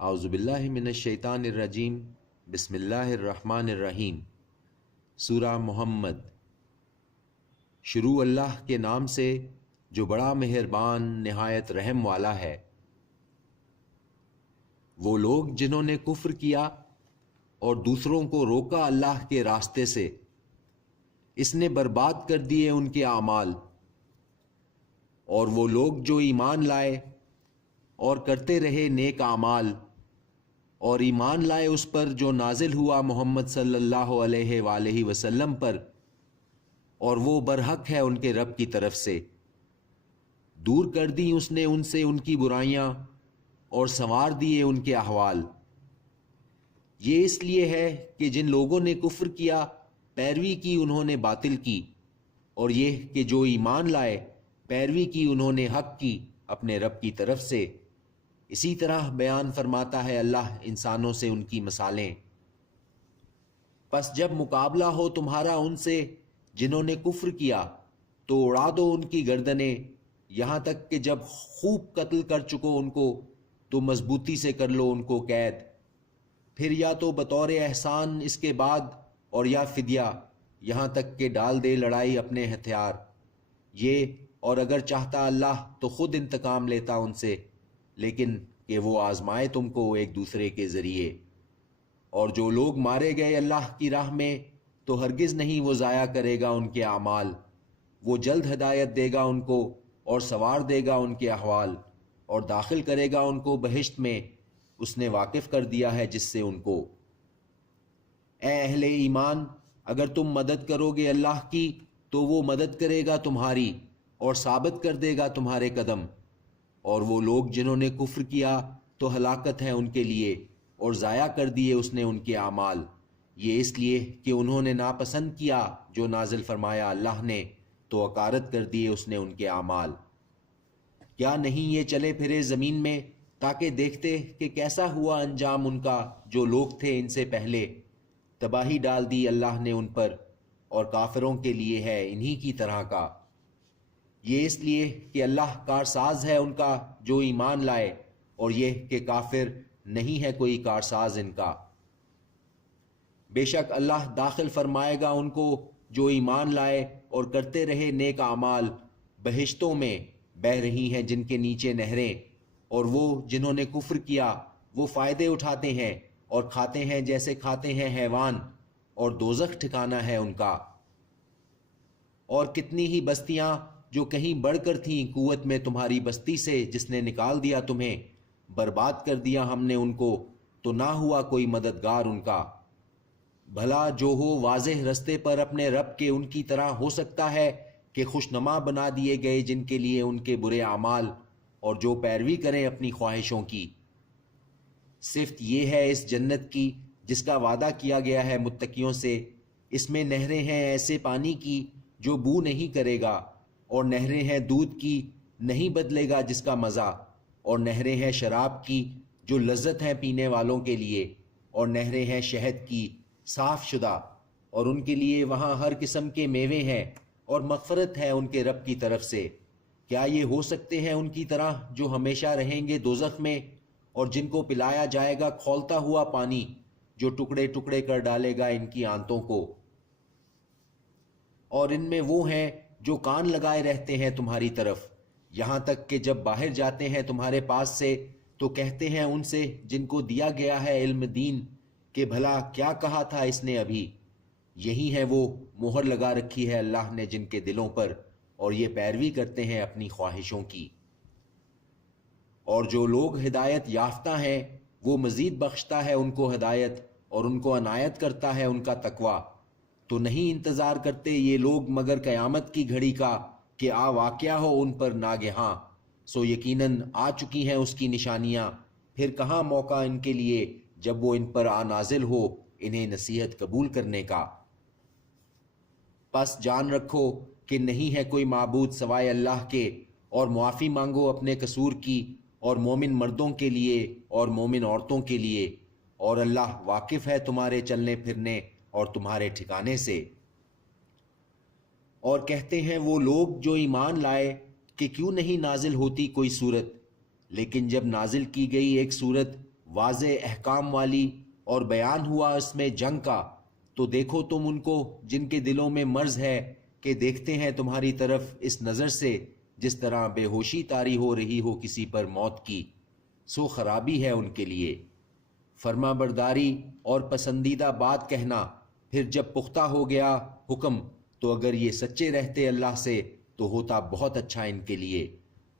اعوذ باللہ من الشیطان الرجیم بسم اللہ الرحمن الرحیم۔ سورہ محمد۔ شروع اللہ کے نام سے جو بڑا مہربان نہایت رحم والا ہے۔ وہ لوگ جنہوں نے کفر کیا اور دوسروں کو روکا اللہ کے راستے سے، اس نے برباد کر دیے ان کے اعمال۔ اور وہ لوگ جو ایمان لائے اور کرتے رہے نیک اعمال، اور ایمان لائے اس پر جو نازل ہوا محمد صلی اللہ علیہ وآلہ وسلم پر، اور وہ برحق ہے ان کے رب کی طرف سے۔ دور کر دی اس نے ان سے ان کی برائیاں اور سنوار دیے ان کے احوال۔ یہ اس لیے ہے کہ جن لوگوں نے کفر کیا، پیروی کی انہوں نے باطل کی، اور یہ کہ جو ایمان لائے، پیروی کی انہوں نے حق کی اپنے رب کی طرف سے۔ اسی طرح بیان فرماتا ہے اللہ انسانوں سے ان کی مثالیں۔ پس جب مقابلہ ہو تمہارا ان سے جنہوں نے کفر کیا، تو اڑا دو ان کی گردنیں، یہاں تک کہ جب خوب قتل کر چکو ان کو، تو مضبوطی سے کر لو ان کو قید۔ پھر یا تو بطور احسان اس کے بعد، اور یا فدیہ، یہاں تک کہ ڈال دے لڑائی اپنے ہتھیار۔ یہ اور اگر چاہتا اللہ تو خود انتقام لیتا ان سے، لیکن کہ وہ آزمائے تم کو ایک دوسرے کے ذریعے۔ اور جو لوگ مارے گئے اللہ کی راہ میں، تو ہرگز نہیں وہ ضائع کرے گا ان کے اعمال۔ وہ جلد ہدایت دے گا ان کو اور سنوار دے گا ان کے احوال، اور داخل کرے گا ان کو بہشت میں، اس نے واقف کر دیا ہے جس سے ان کو۔ اے اہل ایمان، اگر تم مدد کرو گے اللہ کی، تو وہ مدد کرے گا تمہاری اور ثابت کر دے گا تمہارے قدم۔ اور وہ لوگ جنہوں نے کفر کیا تو ہلاکت ہے ان کے لیے، اور ضائع کر دیے اس نے ان کے اعمال۔ یہ اس لیے کہ انہوں نے ناپسند کیا جو نازل فرمایا اللہ نے، تو اکارت کر دیے اس نے ان کے اعمال۔ کیا نہیں یہ چلے پھرے زمین میں تاکہ دیکھتے کہ کیسا ہوا انجام ان کا جو لوگ تھے ان سے پہلے۔ تباہی ڈال دی اللہ نے ان پر، اور کافروں کے لیے ہے انہی کی طرح کا۔ یہ اس لیے کہ اللہ کارساز ہے ان کا جو ایمان لائے، اور یہ کہ کافر نہیں ہے کوئی کارساز ان کا۔ بے شک اللہ داخل فرمائے گا ان کو جو ایمان لائے اور کرتے رہے نیک اعمال، بہشتوں میں بہہ رہی ہیں جن کے نیچے نہریں۔ اور وہ جنہوں نے کفر کیا وہ فائدے اٹھاتے ہیں اور کھاتے ہیں جیسے کھاتے ہیں حیوان، اور دوزخ ٹھکانہ ہے ان کا۔ اور کتنی ہی بستیاں جو کہیں بڑھ کر تھیں قوت میں تمہاری بستی سے، جس نے نکال دیا تمہیں، برباد کر دیا ہم نے ان کو، تو نہ ہوا کوئی مددگار ان کا۔ بھلا جو ہو واضح رستے پر اپنے رب کے ان کی طرح ہو سکتا ہے کہ خوشنما بنا دیے گئے جن کے لیے ان کے برے اعمال، اور جو پیروی کریں اپنی خواہشوں کی۔ صفت یہ ہے اس جنت کی جس کا وعدہ کیا گیا ہے متقیوں سے۔ اس میں نہریں ہیں ایسے پانی کی جو بو نہیں کرے گا، اور نہریں ہیں دودھ کی نہیں بدلے گا جس کا مزہ، اور نہریں ہیں شراب کی جو لذت ہیں پینے والوں کے لیے، اور نہریں ہیں شہد کی صاف شدہ، اور ان کے لیے وہاں ہر قسم کے میوے ہیں، اور مغفرت ہے ان کے رب کی طرف سے۔ کیا یہ ہو سکتے ہیں ان کی طرح جو ہمیشہ رہیں گے دوزخ میں، اور جن کو پلایا جائے گا کھولتا ہوا پانی جو ٹکڑے ٹکڑے کر ڈالے گا ان کی آنتوں کو۔ اور ان میں وہ ہیں جو کان لگائے رہتے ہیں تمہاری طرف، یہاں تک کہ جب باہر جاتے ہیں تمہارے پاس سے، تو کہتے ہیں ان سے جن کو دیا گیا ہے علم دین کہ بھلا کیا کہا تھا اس نے ابھی۔ یہی ہے وہ مہر لگا رکھی ہے اللہ نے جن کے دلوں پر، اور یہ پیروی کرتے ہیں اپنی خواہشوں کی۔ اور جو لوگ ہدایت یافتہ ہیں، وہ مزید بخشتا ہے ان کو ہدایت، اور ان کو عنایت کرتا ہے ان کا تقوی۔ تو نہیں انتظار کرتے یہ لوگ مگر قیامت کی گھڑی کا کہ آ واقعہ ہو ان پر ناگہاں، سو یقیناً آ چکی ہیں اس کی نشانیاں۔ پھر کہاں موقع ان کے لیے جب وہ ان پر آ نازل ہو انہیں نصیحت قبول کرنے کا۔ پس جان رکھو کہ نہیں ہے کوئی معبود سوائے اللہ کے، اور معافی مانگو اپنے قصور کی، اور مومن مردوں کے لیے اور مومن عورتوں کے لیے، اور اللہ واقف ہے تمہارے چلنے پھرنے اور تمہارے ٹھکانے سے۔ اور کہتے ہیں وہ لوگ جو ایمان لائے کہ کیوں نہیں نازل ہوتی کوئی صورت، لیکن جب نازل کی گئی ایک صورت واضح احکام والی اور بیان ہوا اس میں جنگ کا، تو دیکھو تم ان کو جن کے دلوں میں مرض ہے کہ دیکھتے ہیں تمہاری طرف اس نظر سے جس طرح بے ہوشی طاری ہو رہی ہو کسی پر موت کی، سو خرابی ہے ان کے لیے۔ فرما برداری اور پسندیدہ بات کہنا، پھر جب پختہ ہو گیا حکم تو اگر یہ سچے رہتے اللہ سے تو ہوتا بہت اچھا ان کے لیے۔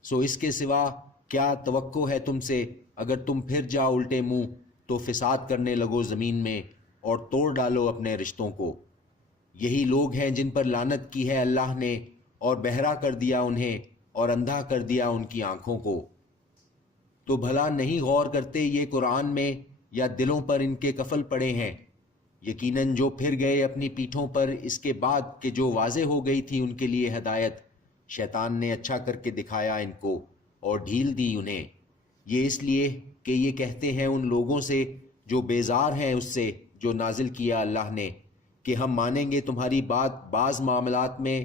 سو اس کے سوا کیا توقع ہے تم سے؟ اگر تم پھر جاؤ الٹے منہ تو فساد کرنے لگو زمین میں اور توڑ ڈالو اپنے رشتوں کو۔ یہی لوگ ہیں جن پر لعنت کی ہے اللہ نے، اور بہرا کر دیا انہیں اور اندھا کر دیا ان کی آنکھوں کو۔ تو بھلا نہیں غور کرتے یہ قرآن میں، یا دلوں پر ان کے قفل پڑے ہیں؟ یقیناً جو پھر گئے اپنی پیٹھوں پر اس کے بعد کہ جو واضح ہو گئی تھی ان کے لیے ہدایت، شیطان نے اچھا کر کے دکھایا ان کو اور ڈھیل دی انہیں۔ یہ اس لیے کہ یہ کہتے ہیں ان لوگوں سے جو بیزار ہیں اس سے جو نازل کیا اللہ نے، کہ ہم مانیں گے تمہاری بات بعض معاملات میں،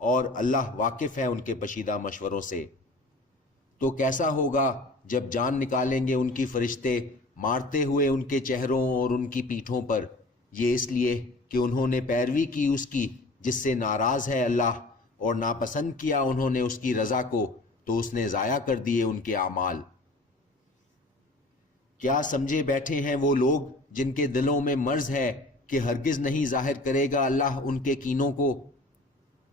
اور اللہ واقف ہے ان کے پشیدہ مشوروں سے۔ تو کیسا ہوگا جب جان نکالیں گے ان کی فرشتے مارتے ہوئے ان کے چہروں اور ان کی پیٹھوں پر، یہ اس لیے کہ انہوں نے پیروی کی اس کی جس سے ناراض ہے اللہ، اور ناپسند کیا انہوں نے اس کی رضا کو، تو اس نے ضائع کر دیے ان کے اعمال۔ کیا سمجھے بیٹھے ہیں وہ لوگ جن کے دلوں میں مرض ہے کہ ہرگز نہیں ظاہر کرے گا اللہ ان کے کینوں کو؟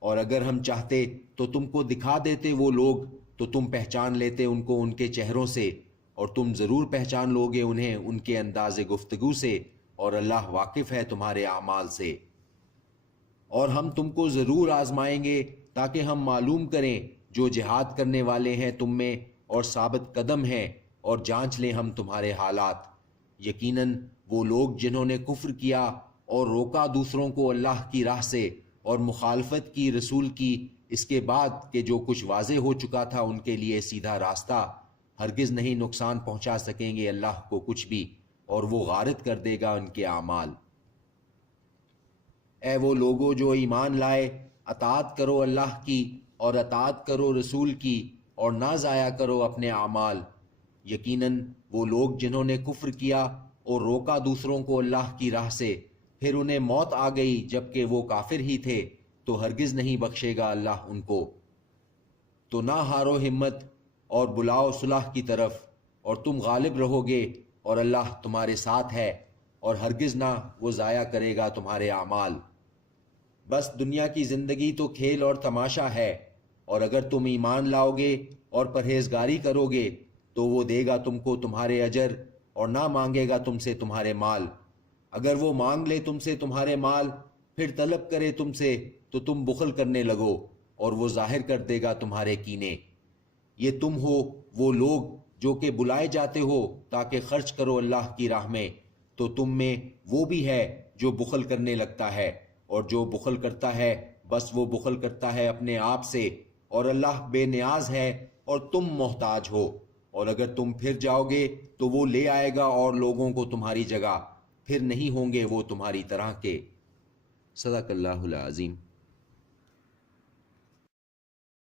اور اگر ہم چاہتے تو تم کو دکھا دیتے وہ لوگ، تو تم پہچان لیتے ان کو ان کے چہروں سے، اور تم ضرور پہچان لوگے انہیں ان کے انداز گفتگو سے، اور اللہ واقف ہے تمہارے اعمال سے۔ اور ہم تم کو ضرور آزمائیں گے تاکہ ہم معلوم کریں جو جہاد کرنے والے ہیں تم میں اور ثابت قدم ہیں، اور جانچ لیں ہم تمہارے حالات۔ یقیناً وہ لوگ جنہوں نے کفر کیا اور روکا دوسروں کو اللہ کی راہ سے اور مخالفت کی رسول کی، اس کے بعد کہ جو کچھ واضح ہو چکا تھا ان کے لیے سیدھا راستہ، ہرگز نہیں نقصان پہنچا سکیں گے اللہ کو کچھ بھی، اور وہ غارت کر دے گا ان کے اعمال۔ اے وہ لوگو جو ایمان لائے، اطاعت کرو اللہ کی اور اطاعت کرو رسول کی، اور نہ ضائع کرو اپنے اعمال۔ یقیناً وہ لوگ جنہوں نے کفر کیا اور روکا دوسروں کو اللہ کی راہ سے، پھر انہیں موت آ گئی جبکہ وہ کافر ہی تھے، تو ہرگز نہیں بخشے گا اللہ ان کو۔ تو نہ ہارو ہمت اور بلاؤ صلح کی طرف، اور تم غالب رہو گے، اور اللہ تمہارے ساتھ ہے، اور ہرگز نہ وہ ضائع کرے گا تمہارے اعمال۔ بس دنیا کی زندگی تو کھیل اور تماشا ہے، اور اگر تم ایمان لاؤ گے اور پرہیزگاری کرو گے تو وہ دے گا تم کو تمہارے اجر، اور نہ مانگے گا تم سے تمہارے مال۔ اگر وہ مانگ لے تم سے تمہارے مال، پھر طلب کرے تم سے، تو تم بخل کرنے لگو، اور وہ ظاہر کر دے گا تمہارے کینے۔ یہ تم ہو وہ لوگ جو کہ بلائے جاتے ہو تاکہ خرچ کرو اللہ کی راہ میں، تو تم میں وہ بھی ہے جو بخل کرنے لگتا ہے، اور جو بخل کرتا ہے بس وہ بخل کرتا ہے اپنے آپ سے، اور اللہ بے نیاز ہے اور تم محتاج ہو۔ اور اگر تم پھر جاؤ گے تو وہ لے آئے گا اور لوگوں کو تمہاری جگہ، پھر نہیں ہوں گے وہ تمہاری طرح کے۔ صدق اللہ العظیم۔